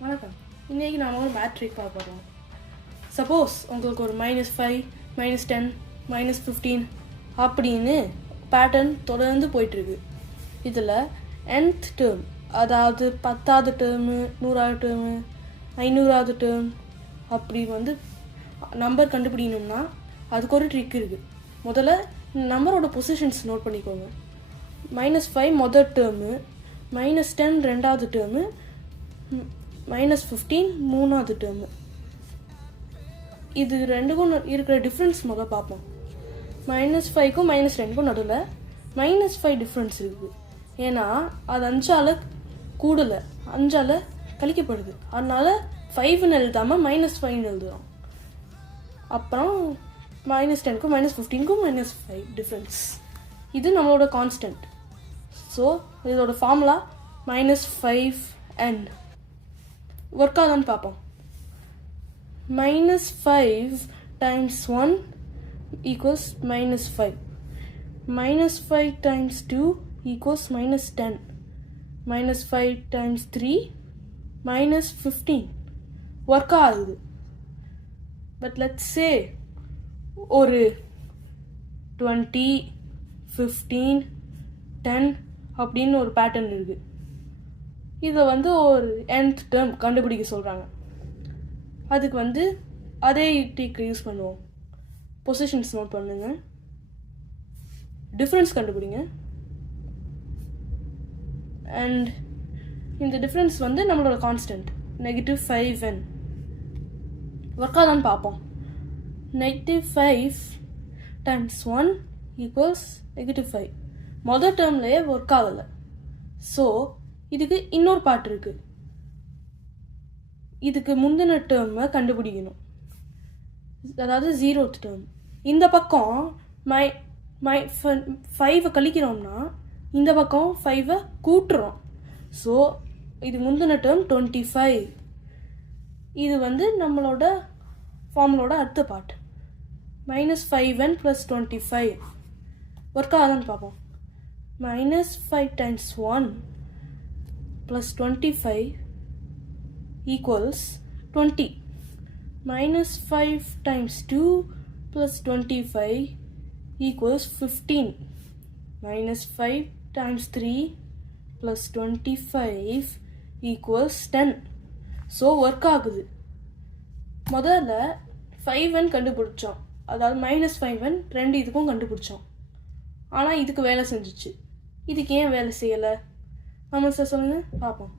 வணக்கம். இன்றைக்கி நாம் ஒரு மேட்ரிக் பார்க்க போகிறோம். சப்போஸ் உங்களுக்கு ஒரு -5, -10, -15 அப்படின்னு பேட்டர்ன் தொடர்ந்து போயிட்டுருக்கு. இதில் nth டேர்ம், அதாவது 10வது டேர்மு, 100வது டேர்மு, 500வது டேர்ம் அப்படி நம்பர் கண்டுபிடிக்கணும்னா அதுக்கு ஒரு ட்ரிக் இருக்குது. முதல்ல நம்பரோட பொசிஷன்ஸ் நோட் பண்ணிக்கோங்க. -5 முதல் டேர்மு, -10 ரெண்டாவது டேர்மு, -15 மூணாவது டேர்மு. இது ரெண்டுக்கும் இருக்கிற டிஃப்ரென்ஸ் முதல் பார்ப்போம். -5க்கும் -10க்கும் நடுவில் -5 டிஃப்ரென்ஸ் இருக்குது. ஏன்னா அது 5ஆல் கூடலை, 5ஆல் கழிக்கப்படுது. அதனால் 5ன்னு எழுதாமல் -5ன்னு எழுதுகிறோம். அப்புறம் -10க்கும் -15க்கும் -5 டிஃப்ரென்ஸ். இது நம்மளோட கான்ஸ்டன்ட். ஸோ இதோட ஃபார்முலா -5n. ஒர்க் ஆகுதான்னு பார்ப்போம். -5 × 1 = -5. -5 × 2 = -10. -5 × 3 -15. ஒர்க் ஆகுது. பட் லெட்ஸ் சே ஒரு 20, 15, 10 அப்படின்னு ஒரு பேட்டர்ன் இருக்குது. இதை ஒரு nth டேர்ம் கண்டுபிடிக்க சொல்கிறாங்க. அதுக்கு அதே ட்ரிக் யூஸ் பண்ணுவோம். பொசிஷன்ஸ் நோட் பண்ணுங்க, டிஃப்ரென்ஸ் கண்டுபிடிங்க. அண்ட் இந்த டிஃப்ரென்ஸ் நம்மளோட கான்ஸ்டன்ட் -5n. ஒர்க் ஆகுதான்னு பார்ப்போம். -5 × 1 = -5. மொதல் டேர்ம்லேயே ஒர்க் ஆகலை. ஸோ இதுக்கு இன்னொரு பார்ட் இருக்குது. இதுக்கு முந்தின டேர்மை கண்டுபிடிக்கணும், அதாவது 0th டேர்ம். இந்த பக்கம் 5 கழிக்கிறோம்னா இந்த பக்கம் 5 கூட்டுறோம். ஸோ இது முந்தின டேர்ம் 25. இது நம்மளோட ஃபார்முலோட அடுத்த பார்ட். -5n + 25. ஒர்க் ஆகுதான்னு பார்ப்போம். -5 × 1 + 25 = 20. -5 × 2 + 25 = 15. -5 × 3 + 25 = 10. ஸோ ஒர்க் ஆகுது. முதல்ல 5n கண்டுபிடிச்சோம், அதாவது -5n ரெண்டு இதுக்கும் கண்டுபிடிச்சோம். ஆனால் இதுக்கு வேலை செஞ்சிச்சு. இதுக்கு ஏன் வேலை செய்யலை? ஆமாம் சார், சொல்லுங்கள் பார்ப்போம்.